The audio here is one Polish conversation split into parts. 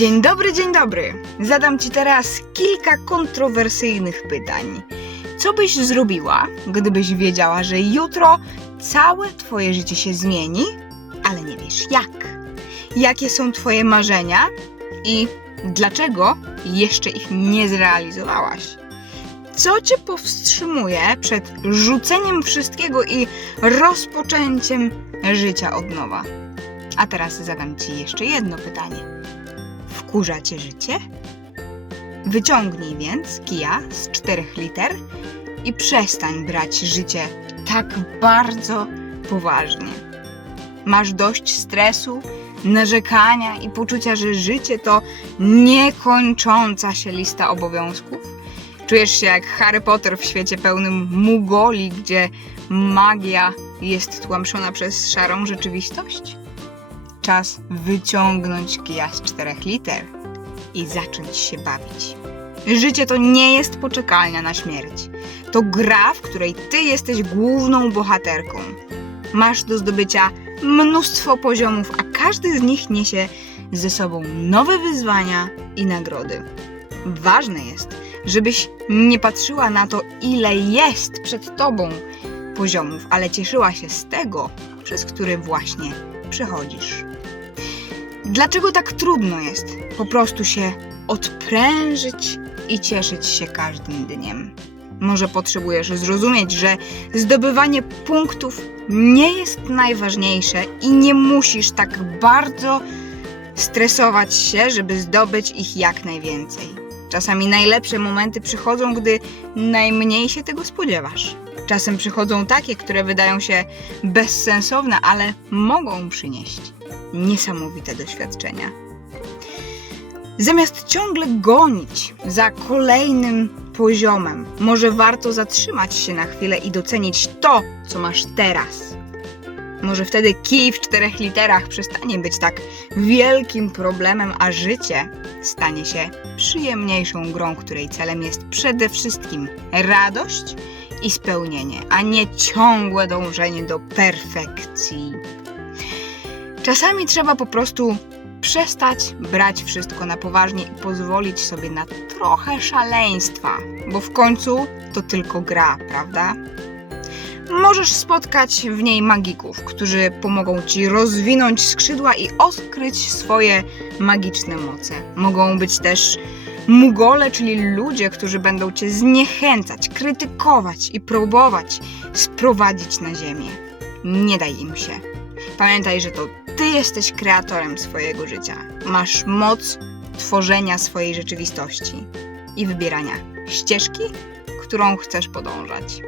Dzień dobry, dzień dobry. Zadam Ci teraz kilka kontrowersyjnych pytań. Co byś zrobiła, gdybyś wiedziała, że jutro całe Twoje życie się zmieni, ale nie wiesz jak? Jakie są Twoje marzenia i dlaczego jeszcze ich nie zrealizowałaś? Co Cię powstrzymuje przed rzuceniem wszystkiego i rozpoczęciem życia od nowa? A teraz zadam Ci jeszcze jedno pytanie. Wkurza Cię życie? Wyciągnij więc kija z czterech liter i przestań brać życie tak bardzo poważnie. Masz dość stresu, narzekania i poczucia, że życie to niekończąca się lista obowiązków? Czujesz się jak Harry Potter w świecie pełnym mugoli, gdzie magia jest tłamszona przez szarą rzeczywistość? Czas wyciągnąć kija z czterech liter i zacząć się bawić. Życie to nie jest poczekalnia na śmierć. To gra, w której ty jesteś główną bohaterką. Masz do zdobycia mnóstwo poziomów, a każdy z nich niesie ze sobą nowe wyzwania i nagrody. Ważne jest, żebyś nie patrzyła na to, ile jest przed tobą poziomów, ale cieszyła się z tego, przez który właśnie przechodzisz. Dlaczego tak trudno jest po prostu się odprężyć i cieszyć się każdym dniem? Może potrzebujesz zrozumieć, że zdobywanie punktów nie jest najważniejsze i nie musisz tak bardzo stresować się, żeby zdobyć ich jak najwięcej. Czasami najlepsze momenty przychodzą, gdy najmniej się tego spodziewasz. Czasem przychodzą takie, które wydają się bezsensowne, ale mogą przynieść niesamowite doświadczenia. Zamiast ciągle gonić za kolejnym poziomem, może warto zatrzymać się na chwilę i docenić to, co masz teraz. Może wtedy kij w czterech literach przestanie być tak wielkim problemem, a życie stanie się przyjemniejszą grą, której celem jest przede wszystkim radość i spełnienie, a nie ciągłe dążenie do perfekcji. Czasami trzeba po prostu przestać brać wszystko na poważnie i pozwolić sobie na trochę szaleństwa, bo w końcu to tylko gra, prawda? Możesz spotkać w niej magików, którzy pomogą ci rozwinąć skrzydła i odkryć swoje magiczne moce. Mogą być też mugole, czyli ludzie, którzy będą cię zniechęcać, krytykować i próbować sprowadzić na ziemię. Nie daj im się. Pamiętaj, że to ty jesteś kreatorem swojego życia. Masz moc tworzenia swojej rzeczywistości i wybierania ścieżki, którą chcesz podążać.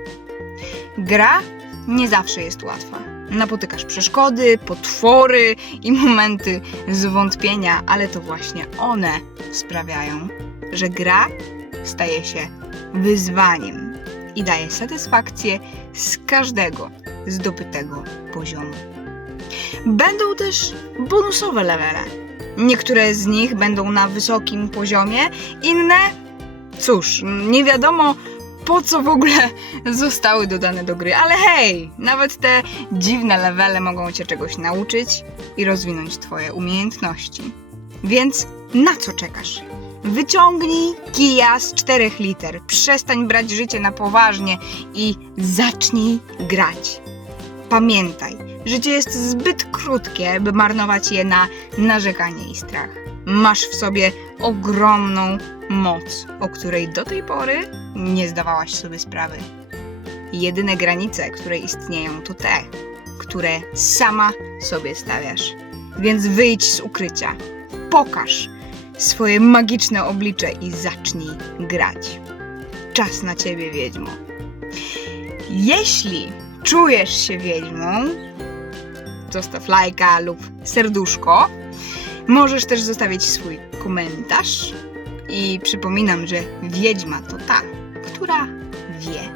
Gra nie zawsze jest łatwa. Napotykasz przeszkody, potwory i momenty zwątpienia, ale to właśnie one sprawiają, że gra staje się wyzwaniem i daje satysfakcję z każdego zdobytego poziomu. Będą też bonusowe levele. Niektóre z nich będą na wysokim poziomie, inne, cóż, nie wiadomo po co w ogóle zostały dodane do gry, ale hej, nawet te dziwne levele mogą cię czegoś nauczyć i rozwinąć twoje umiejętności. Więc na co czekasz? Wyciągnij kija z czterech liter, przestań brać życie na poważnie i zacznij grać. Pamiętaj, życie jest zbyt krótkie, by marnować je na narzekanie i strach. Masz w sobie ogromną moc, o której do tej pory nie zdawałaś sobie sprawy. Jedyne granice, które istnieją, to te, które sama sobie stawiasz. Więc wyjdź z ukrycia, pokaż swoje magiczne oblicze i zacznij grać. Czas na ciebie, wiedźmo. Jeśli czujesz się wiedźmą, zostaw lajka lub serduszko. Możesz też zostawić swój komentarz. I przypominam, że wiedźma to ta, która wie.